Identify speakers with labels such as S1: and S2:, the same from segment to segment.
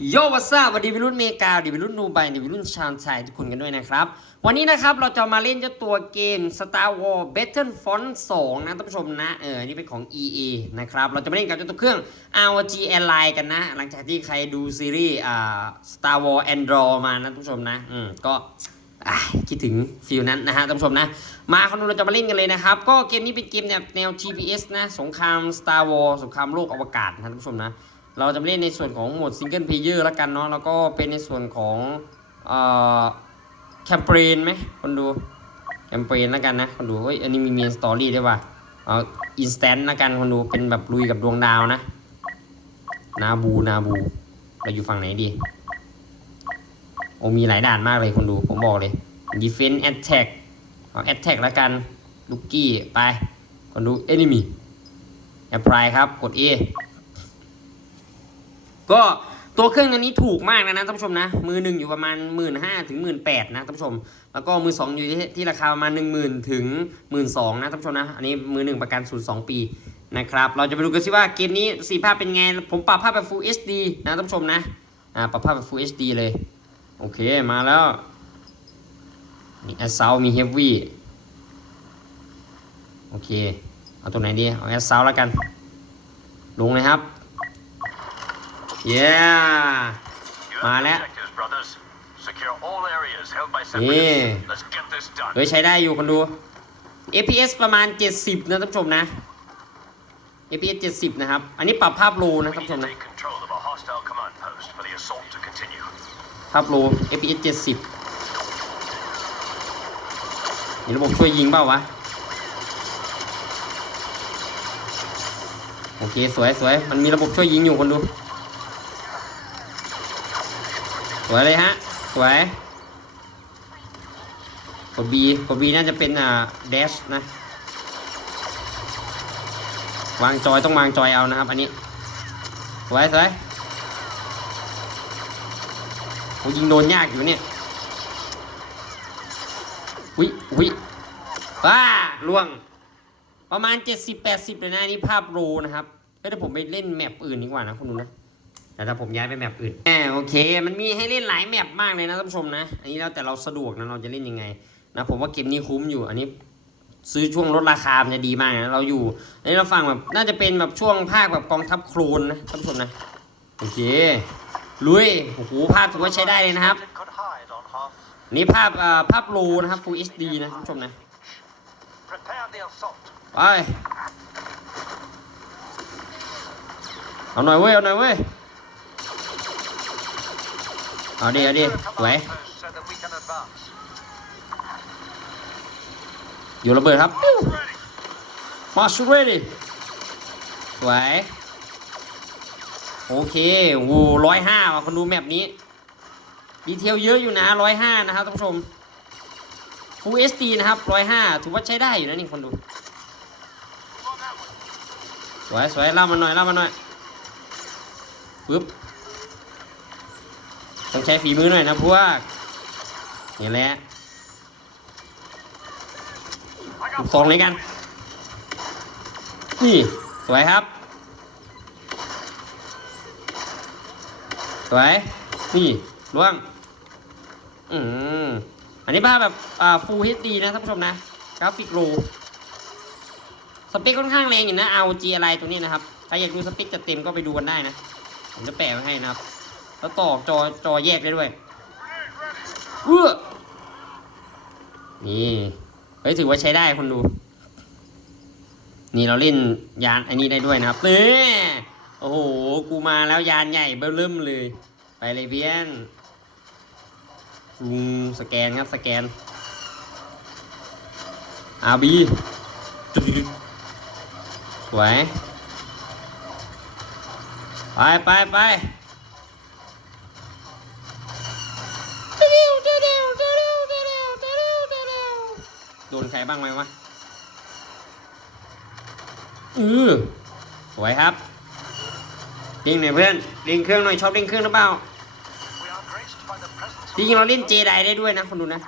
S1: โยวัสซาวัสดีวิรุ่นเมกาดีวิรุ่นนูไบดีวิรุ่นชาญชัยทุกคนกันด้วยนะครับ วันนี้นะครับเราจะมาเล่นเจ้าตัวเกม Star Wars Battlefront 2 นะท่านผู้ชมนะ เออ นี่เป็นของ EA นะครับ เราจะมาเล่นกับเจ้าตัวเครื่อง ROG Ally กันนะ หลังจากที่ใครดูซีรีส์อ่า Star Wars Andor มานะท่านผู้ชมนะ อืม ก็คิดถึงฟิลนั้นนะฮะท่านผู้ชมนะ มาคนดูเราจะมาเล่นกันเลยนะครับ ก็เกมนี้เป็นเกมแนวแนว GPS นะ สงคราม Star Wars สงครามโลกอวกาศนะท่านผู้ชมนะ เราจะเล่นในส่วนของโหมดซิงเกิลเพลเยอร์แล้วกันเนาะแล้วก็เป็นในส่วนของเอ่อแคมเปญไหมคนดูแคมเปญแล้วกันนะคนดูเฮ้ยอันนี้มีเมนสตอรี่ด้วยว่ะเอาอินสแตนต์แล้วกันคนดูเป็นแบบลุยกับดวงดาวนะ นาบูนาบู เราอยู่ฝั่งไหนดี โอ้มีหลายด่านมากเลยคนดูผมบอกเลย defense attack เอา attack แล้วกันลูกกี้ไปคนดู enemy apply ครับกด A ก็ตัวเครื่องอันนี้ถูกมากนะนะท่านผู้ชมนะ มือหนึ่งอยู่ประมาณ 1 5ื่นถึงหมื่นแนะท่านผู้ชม แล้วก็มือสองอยู่ที่ที่ราคาประมาณ 1 0,000ถึงหมื่นสนะท่านผู้ชมนะ อันนี้มือหนึ่งประกันศูนย์สองปีนะครับ เราจะไปดูกันสิว่าเกมนี้สีภาพเป็นไง ผมปรับภาพแบบ Full HD นะท่านผู้ชมนะอ่าปรับภาพแบบ Full HD เลย โอเคมาแล้ว มีแอสเซลมีเฮฟวี่โอเค เอาตัวไหนดี เอาแอสเซลแล้วกัน ลงเลยครับ
S2: by
S1: Yeah.
S2: separatists. Let's get this done.
S1: เฮ้ยใช้ได้อยู่คนดู FPS ประมาณ 70 นะท่านผู้ชมนะ FPS 70 นะครับ อันนี้ปรับภาพโลนะ
S2: We
S1: ท่าน
S2: need
S1: ผู้ช
S2: to
S1: มนะ
S2: take control of a hostile command post for the assault to continue.
S1: ภาพโล FPS 70มีระบบช่วยยิงเปล่าวะ โอเค สวยสวยมันมีระบบช่วยยิงอยู่คนดู สวยเลยฮะ สวยกด B กด B น่าจะเป็นอ่า dash นะ วางจอยต้องวางจอยเอานะครับ อันนี้ สวยสวยโอ้ยิงโดนยากอยู่เนี่ยวิวิว้าล่วง ประมาณ 70-80 เลยนะ อันนี่ภาพโรนะครับเฮ้ยถ้าผมไปเล่นแมปอื่นดีกว่านะคุณดูนะ แต่ถ้าผมย้ายไปแมปอื่นแหมโอเค มันมีให้เล่นหลายแมปมากเลยนะท่านผู้ชมนะ อันนี้แล้วแต่เราสะดวกนะเราจะเล่นยังไงนะผมว่าเกมนี้คุ้มอยู่ อันนี้ซื้อช่วงลดราคามันจะดีมากนะเราอยู่อันนี้เราฟังแบบน่าจะเป็นแบบช่วงภาคแบบกองทัพโครนนะท่านผู้ชมนะโอเคลุยโอ้โหภาพถือว่าใช้ได้เลยนะครับ นี่ภาพอ่าภาพโลนะครับ Full HD นะท่านผู้ชมนะไปเอาหน่อยเว้ยเอาหน่อยเว้ย เอาดิเอาดิสวยอยู่ระเบิดครับมาชูเรดิสวยโอเคโว้ร้อยห้าว่ะคนดูแมปนี้ ดีเทลเยอะอยู่นะร้อยห้านะครับท่านผู้ชม Full HD นะครับร้อยห้าถือว่าใช้ได้อยู่นะนี่คนดู สวยสวยเล่ามาหน่อยเล่ามาหน่อยปึ๊บ ต้องใช้ฝีมือหน่อยนะพวกนี่แหละ
S2: I
S1: ลู
S2: got
S1: กองเลยกัน นี่ สวยครับ สวย นี่ล่วง อืมอันนี้ภาพแบบ อ่า Full HD นะท่านผู้ชมนะ กราฟิกโลสเปคค่อนข้างแรงอยู่นะ ROG อะไรตัวนี้นะครับ ใครอยากดูสเปคจัดเต็มก็ไปดูกันได้นะ ผมจะแปะไว้ให้นะครับ แล้วต่อจอจอแยกได้ด้วยเอื้อนี่เฮ้ยถือว่าใช้ได้คนดู นี่เราเล่นยานอันนี้ได้ด้วยนะครับเน่โอ้โห กูมาแล้วยานใหญ่เบิ่มเริ่มเลย ไปเลยเพี้ยนฟูสแกนครับสแกนอาบีสวย ไปไปไป โดนใครบ้างไหมวะอือสวยครับเล่งหน่อยเพื่อนเล่งเครื่องหน่อยชอบเล่งเครื่องหรือเปล่า
S2: We are graced by the presence
S1: จริงๆเราเล่นเจไดได้ด้วยนะคนดูนะ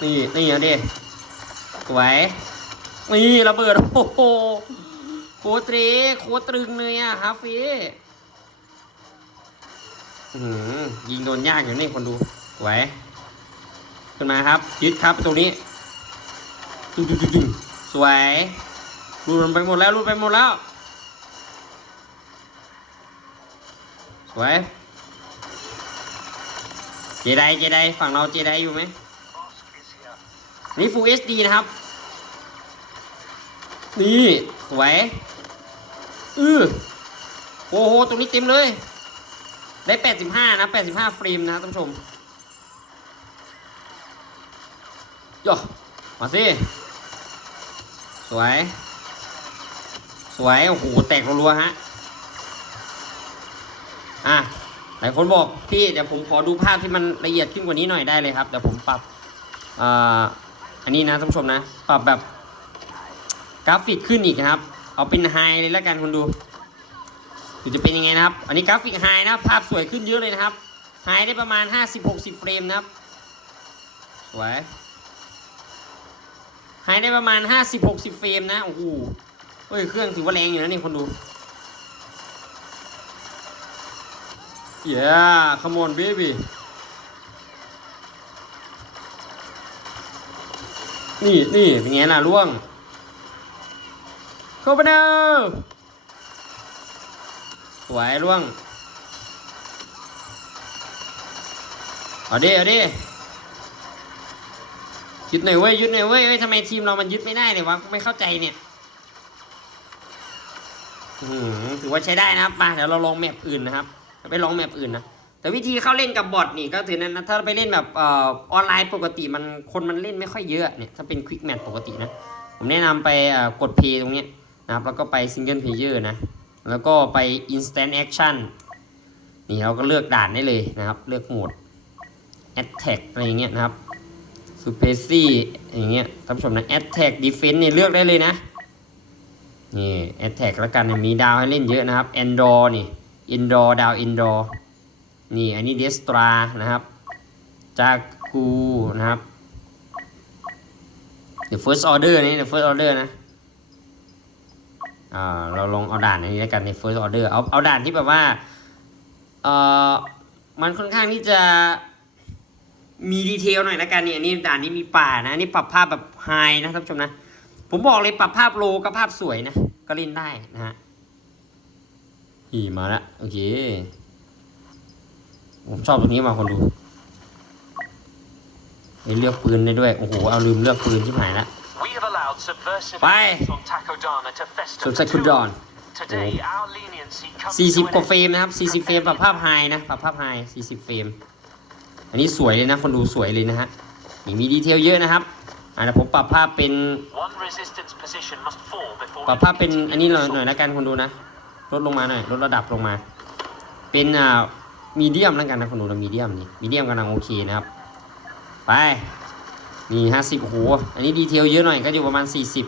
S1: นี่นี่เอาดิสวยนี่ระเบิดโอ้โหโคตรเตรโคตรตรึงเลยอะฮาฟีอื้อหือยิงโดนยากอยู่นี่คนดูสวย ขึ้นมาครับ ยึดครับตรงนี้ตึงตึงตึงตึงสวยรูดมันไปหมดแล้วรูดไปหมดแล้ว สวย เจไดเจไดฝั่งเราเจไดอยู่ไหมนี่ Full HD นะครับ นี่ สวยอือโอ้โห ตรงนี้เต็มเลย ได้ 85 นะ 85เฟรมนะท่านผู้ชม โยมาสิ สวย สวย โอ้โห แตกรัวๆฮะ อะ หลายคนบอกพี่เดี๋ยวผมขอดูภาพที่มันละเอียดขึ้นกว่านี้หน่อยได้เลยครับ เดี๋ยวผมปรับอ่าอันนี้นะท่านผู้ชมนะ ปรับแบบกราฟิกขึ้นอีกครับ เอาเป็นไฮเลยแล้วกันคุณดูดูจะเป็นยังไงนะครับ อันนี้กราฟิกไฮนะภาพสวยขึ้นเยอะเลยนะครับไฮได้ประมาณ 50-60 เฟรมนะครับ สวย ไฮได้ประมาณ 50-60 เฟรมนะ โอ้โหเฮ้ย เครื่องถือว่าแรงอยู่นะนี่คนดู Yeah come on baby นี่นี่เป็นไงล่ะล่วงเข้าไปเนอสวยล่วงเอาดิเอาดิ ยึดหน่อยเว้ยยึดหน่อยเว้ยเว้ยทำไมทีมเรามันยึดไม่ได้เลยวะไม่เข้าใจเนี่ยถือว่าใช้ได้นะครับมาเดี๋ยวเราลองแมปอื่นนะครับไปลองแมปอื่นนะแต่วิธีเข้าเล่นกับบอทนี่ก็ถือนั้นนะถ้าไปเล่นแบบออนไลน์ปกติมันคนมันเล่นไม่ค่อยเยอะเนี่ยถ้าเป็นควิกแมทปกตินะผมแนะนำไปกดเพย์ตรงนี้นะครับแล้วก็ไปซิงเกิลเพลเยอร์นะแล้วก็ไป instant action นี่เราก็เลือกด่านได้เลยนะครับ เลือกโหมด attack อะไรเงี้ยนะครับ supremacy อย่างเงี้ยท่านผู้ชมนะ attack defense นี่เลือกได้เลยนะนี่ attack แล้วกันมีดาวให้เล่นเยอะนะครับ endor นี่ indoor ดาว indoor นี่อันนี้เดสตรานะครับจากกูนะครับ The first order นี่ The first order นะอ่าเราลองเอาด่านอันนี้แล้วกันใน first order เอาเอาด่านที่แบบว่าเอ่อมันค่อนข้างที่จะ มีดีเทลหน่อยแล้วกันเนี่ยอันนี้ด่านนี้มีป่านะอันนี่ปรับภาพแบบไฮนะท่านผู้ชมนะ ผมบอกเลยปรับภาพโลกับภาพสวยนะ ก็เล่นได้นะฮะอีมาแล้วโอเค ผมชอบตรงนี้มาคนดูเฮ้ยเลือกปืนได้ด้วย โอ้โห เอาลืมเลือกปืนที่หายละ
S2: We have allowed subversive
S1: Bye.
S2: elements on Takodana to fester
S1: สุด
S2: for
S1: สักคุณ
S2: too
S1: ดอน
S2: long. Today, our leniency comes
S1: สี่สิบ
S2: to an
S1: กว่า
S2: end.
S1: เฟรมนะครับสี่สิบเฟรมปรับภาพไฮนะปรับภาพไฮสี่สิบเฟรม อันนี้สวยเลยนะ คนดูสวยเลยนะฮะนี่มีดีเทลเยอะนะครับอ่าเดี๋ยวผมปรับภาพเป็น
S2: One resistance position must fall before
S1: ปรับภาพเป็นอันนี้หน่อยหน่อยแล้วกันคนดูนะ ลดลงมาหน่อย ลดระดับลงมา เป็นอ่ามีเดียมแล้วกันนะคนดูนะมีเดียมนี่ มีเดียมกำลังโอเคนะครับ ไป นี่ห้าสิบโอ้โหอันนี้ดีเทลเยอะหน่อยก็อยู่ประมาณสี่สิบ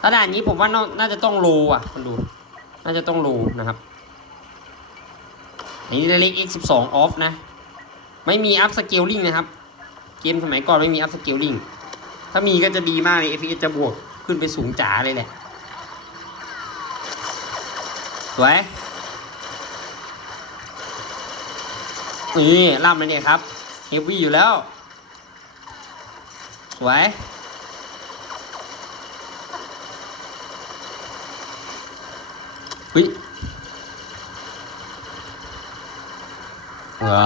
S1: ถ้าด่านนี้ผมว่าน่าน่าจะต้องโลอะคนดู น่าจะต้องโลนะครับ อันนี้เล็ก X12 off นะ ไม่มี up scaling นะครับ เกมสมัยก่อนไม่มี up scaling ถ้ามีก็จะดีมากเลย FPS จะบวกขึ้นไปสูงจ๋าเลยแหละ สวย นี่ล่ำเลยเนี่ยครับ เฮฟวี่อยู่แล้ว สวยเฮ้ยว้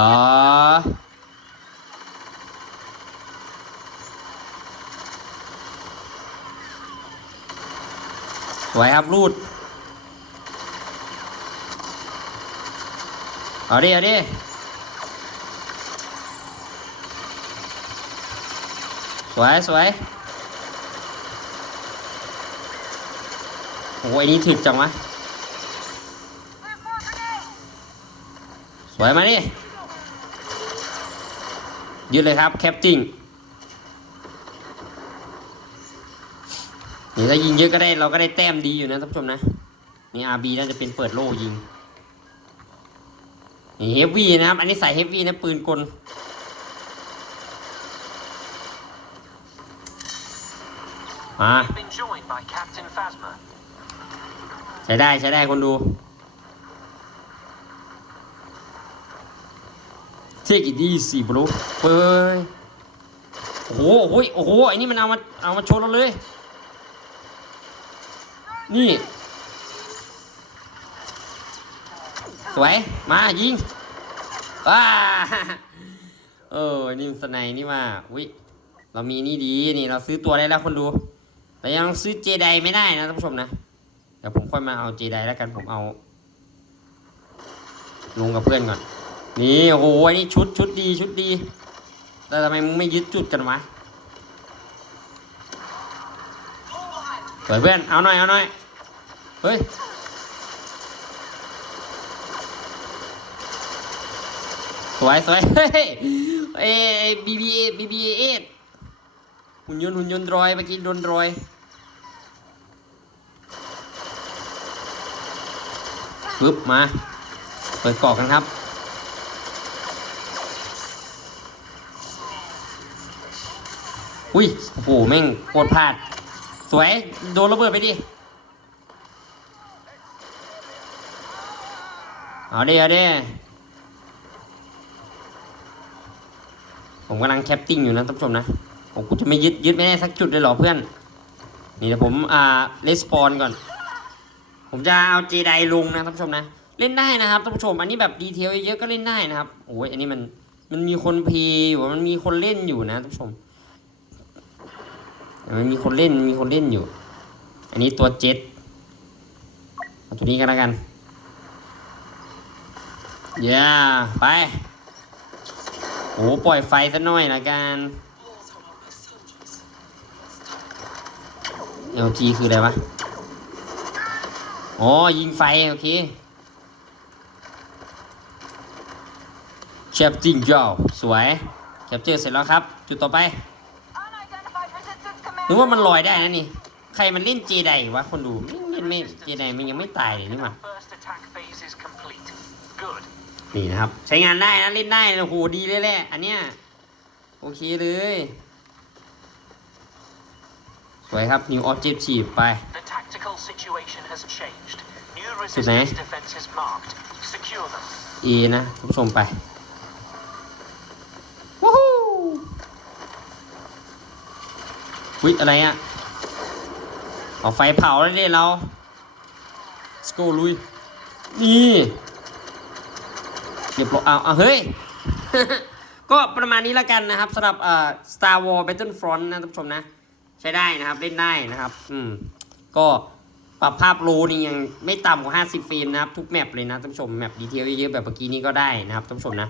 S1: วยครับรูด เอาดิ เอาดิ สวย สวย โอ้ยนี่ถึกจังวะ สวยมาดิ ยืดเลยครับ แคปติ้ง นี่ถ้ายิงเยอะก็ได้เราก็ได้แต้มดีอยู่นะท่านผู้ชมนะนี่ RB น่าจะเป็นเปิดโล่ยิงนี่เฮฟวี่นะครับ อันนี้ใส่เฮฟวี่นะปืนกลมาใช้ได้ใช้ได้คนดู take it easy bro เฮ้ยโอ้โหโอ้โหไอ้นี่มันเอามาเอามาโชว์เราเลย นี่ สวย มายิงว้าเออนี่มันสไนนี่ว่าวิเรามีนี่ดีนี่เราซื้อตัวได้แล้วคนดู แต่ยังซื้อเจไดไม่ได้นะท่านผู้ชมนะเดี๋ยวผมค่อยมาเอาเจไดแล้วกันผมเอาลงกับเพื่อนก่อน นี่โอ้โหนี่ชุดชุดดีชุดดี แต่ทำไมมึงไม่ยึดจุดกันวะ สวยเพื่อนเอาหน่อยเอาหน่อยเฮ้ยสวยสวยเฮ้ยเอ้บีบีบีบีเอหุ่นยนต์หุ่นยนต์รอยเมื่อกี้โดนรอยปึ๊บมาเปิดกรอกกันครับอุ้ยโอ้โหแม่งโคตรพลาด สวย โดนระเบิดไปดิ เอาดิเอาดิผมกำลังแคปติ้งอยู่นะท่านผู้ชมนะ ผมกูจะไม่ยึดยึดไม่ได้สักจุดเลยหรอเพื่อน นี่เดี๋ยวผมอ่าレสปอนก่อน ผมจะเอาเจไดลงนะท่านผู้ชมนะ เล่นได้นะครับท่านผู้ชม อันนี้แบบดีเทลเยอะก็เล่นได้นะครับ โอ้ยอันนี้มันมันมีคนเพย์อยู่ มันมีคนเล่นอยู่นะท่านผู้ชม มันมีคนเล่นมีคนเล่นอยู่ อันนี้ตัวเจ็ดเอาตัวนี้กันแล้วกันย่าไปโอ้ปล่อยไฟซะหน่อยละกัน LG คืออะไรวะ อ๋อ ยิงไฟ โอเคแคปติ้งเจ้าสวย แคปเจอร์เสร็จแล้วครับ จุดต่อไป
S3: resistance
S1: นึก
S3: command.
S1: ว่ามันลอยได้นะนี่ ใครมันเล่นเจไดวะคนดูไม่เล่นไม่เจไดมันยังไม่ตายเลยนี่หว่า
S2: First attack phase is complete. Good.
S1: นี่นะครับ ใช้งานได้นะเล่นได้นะโอ้โหดีเลยแหละอันเนี้ยโอเคเลย สวยครับ New Objective ไป
S2: The tactical situation has changed. New
S1: Good night.
S2: resistance defenses marked. Secure them.
S1: A นะท่านผู้ชมไป ว้าว วิอะไรอะเอาไฟเผาแล้วเนี่ยเราสโกลุย นี่เรียบร้อยเอาเอาเฮ้ย ก็ประมาณนี้แล้วกันนะครับสำหรับเอ่อ Star Wars Battlefront นะท่านผู้ชมนะ ใช้ได้นะครับเล่นได้นะครับ อืม ก็ปรับภาพโลนี่ยังไม่ต่ำกว่า 50เฟรมนะครับ ทุกแมปเลยนะท่านผู้ชมแมปดีเทลเยอะๆแบบเมื่อกี้นี้ก็ได้นะครับท่านผู้ชมนะ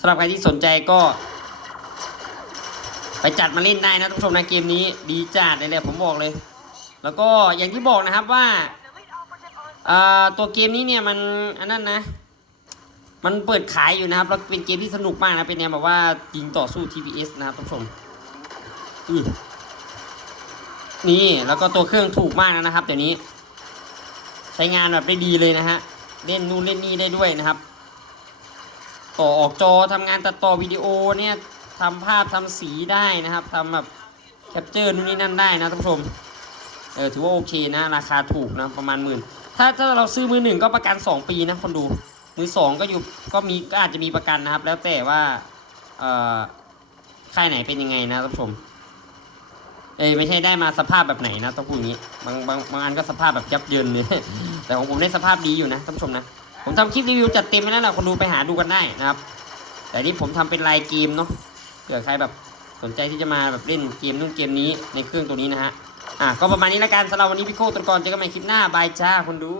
S1: สำหรับใครที่สนใจก็ ไปจัดมาเล่นได้นะท่านผู้ชมนะเกมนี้ดีจัดเลยแหละผมบอกเลย แล้วก็อย่างที่บอกนะครับว่าตัวเกมนี้เนี่ยมันอันนั้นนะ มันเปิดขายอยู่นะครับแล้วเป็นเกมที่สนุกมากนะเป็นแนวแบบว่ายิงต่อสู้ TPS นะครับท่านผู้ชมนี่แล้วก็ตัวเครื่องถูกมากนะครับเดี๋ยวนี้ ใช้งานแบบได้ดีเลยนะฮะเล่นนู่นเล่นนี่ได้ด้วยนะครับ ต่อออกจอทำงานตัดต่อวิดีโอเนี่ย ทำภาพทำสีได้นะครับทำแบบแคปเจอร์นู่นนี่นั่นได้นะท่านผู้ชมเออถือว่าโอเคนะราคาถูกนะประมาณหมื่นถ้าถ้าเราซื้อมือหนึ่งก็ประกัน 2 ปีนะคนดูมือสองก็อยู่ก็มีก็อาจจะมีประกันนะครับ แล้วแต่ว่าเอ่อค่ายไหนเป็นยังไงนะท่านผู้ชมเอ้ไม่ใช่ได้มาสภาพแบบไหนนะต้องพูดอย่างนี้บางบางบางอันก็สภาพแบบยับเยินเลยแต่ของผมได้สภาพดีอยู่นะท่านผู้ชมนะผมทำคลิปรีวิวจัดเต็มไปแล้วแหละคนดูไปหาดูกันได้นะครับ แต่นี่ผมทำเป็นลายเกมเนาะ ผื่อใครแบบสนใจที่จะมาแบบเล่นเกมนู่นเกมนี้ในเครื่องตัวนี้นะฮะอะก็ประมาณนี้ละกันสำหรับวันนี้พี่โก้ตะกรเจอกันใหม่คลิปหน้าบายจ้าคนดู